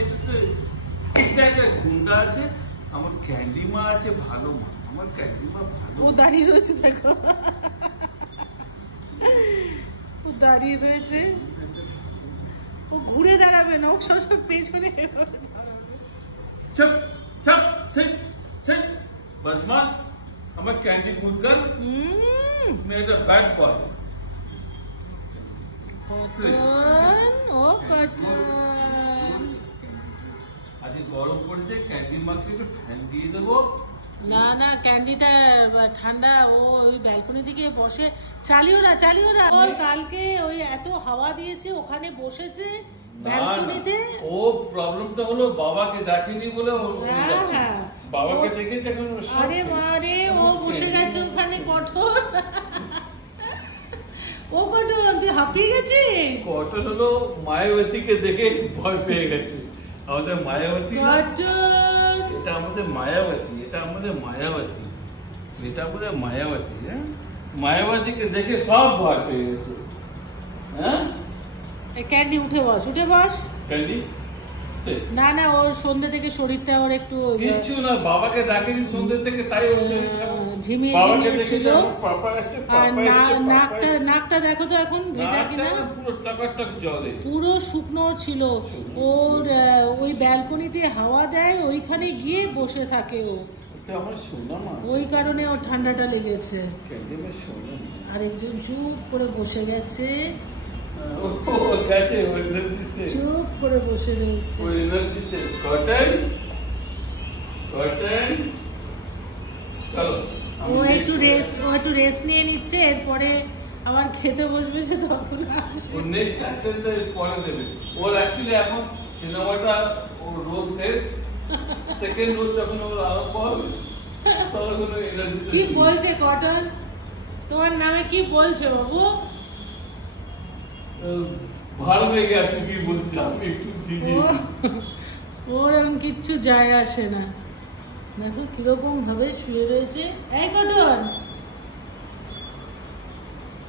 এটাতে একটা ঘুমটা আছে, আমার ক্যান্ডি মা আছে ভালো মা, আমার ক্যান্ডি মা ভালো। ও দাঁড়িয়ে রয়েছে দেখো, ও দাঁড়িয়ে রয়েছে, ও ঘুরে দাঁড়াবে না, ও সব পেছনে চুপ চুপ সিট সিট বদমাস। আমার ক্যান্ডি গুলকার মেয়েটা ব্যাড বয়। কটন, ও কটন, আজকে গরম পড়েছে, ক্যান্ডি মাকে একটু ফ্যান দিয়ে দেবো। না না ক্যান্ডিটা ঠান্ডা, ও ওই ব্যালকনি দিকে বসে, চালিও না ওর কালকে ওই এত হাওয়া দিয়েছে ওখানে বসেছে ব্যালকনিতে। ও প্রবলেমটা হলো বাবাকে দেখেনি বলে, হ্যাঁ বাবাকে দেখেছে এখন। আরে মারে ও বসে গেছে ওখানে কঠোর। ও কটন তুই হাঁপিয়ে গেছিস। কটন হলো মায়াবতীকে দেখে ভয় পেয়ে গেছে। আমাদের মায়াবতী, এটা আমাদের মায়াবতী, এটা আমাদের মায়াবতী, এটা আমাদের মায়াবতী। হ্যাঁ, মায়াবতীকে দেখে সব ভয় পেয়ে গেছে। হ্যাঁ ক্যান্ডি উঠে বস, উঠে বস। ক্যান্ডি না না ওর সন্ধ্যে থেকে শরীরটা ওর একটু কিচ্ছু না, বাবাকে ডাকেনি সন্ধ্যে থেকে, তাই ওর ঝিমিয়ে ছিল। আর নাকটা দেখো তো এখন ভেজা কিনা, পুরো টাকাটাক জলে, পুরো শুকনো ছিল। ওর ওই ব্যালকনিতে হাওয়া দেয়, ওইখানে গিয়ে বসে থাকে ও, ওই কারণে ওর ঠান্ডাটা লেগেছে। আর একজন চুপ করে বসে গেছে, চুপ করে বসে রয়েছে। ও একটু রেস্ট নিয়ে নিচ্ছে, এরপরে আবার খেতে বসবে সে, তখন পরে দেবে। ওর অ্যাকচুয়ালি এখন সিনেমাটা ওর রোল শেষ, সেকেন্ড রোল যখন ওর আরম্ভ হবে তখন কি বলছে কটন, তোমার নামে কি বলছে বাবু? ভালো হয়ে গেছে, কি বলছিলাম একটু ওর এখন কিচ্ছু যায় আসে না। দেখো কিরকম ভাবে শুয়ে রয়েছে। এই কটন,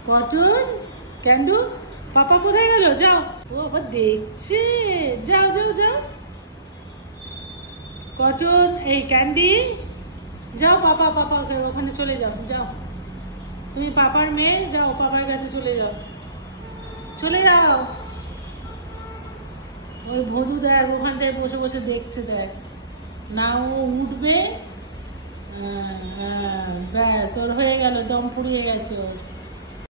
কটন ক্যান্ডু, পাপা কোথায় গেল? যাও, ও আবার দেখছে, যাও যাও যাও। কটন, এই ক্যান্ডি, যাও পাপা ওখানে চলে যাও, যাও তুমি পাপার মেয়ে, যাও পাপার কাছে চলে যাও, চলে যাও। ওই ভদু দেখ ওখানটায় বসে বসে দেখছে, দেখ না ও উঠবে, ব্যাস ওর হয়ে গেল, দম পুড়িয়ে গেছে ওর।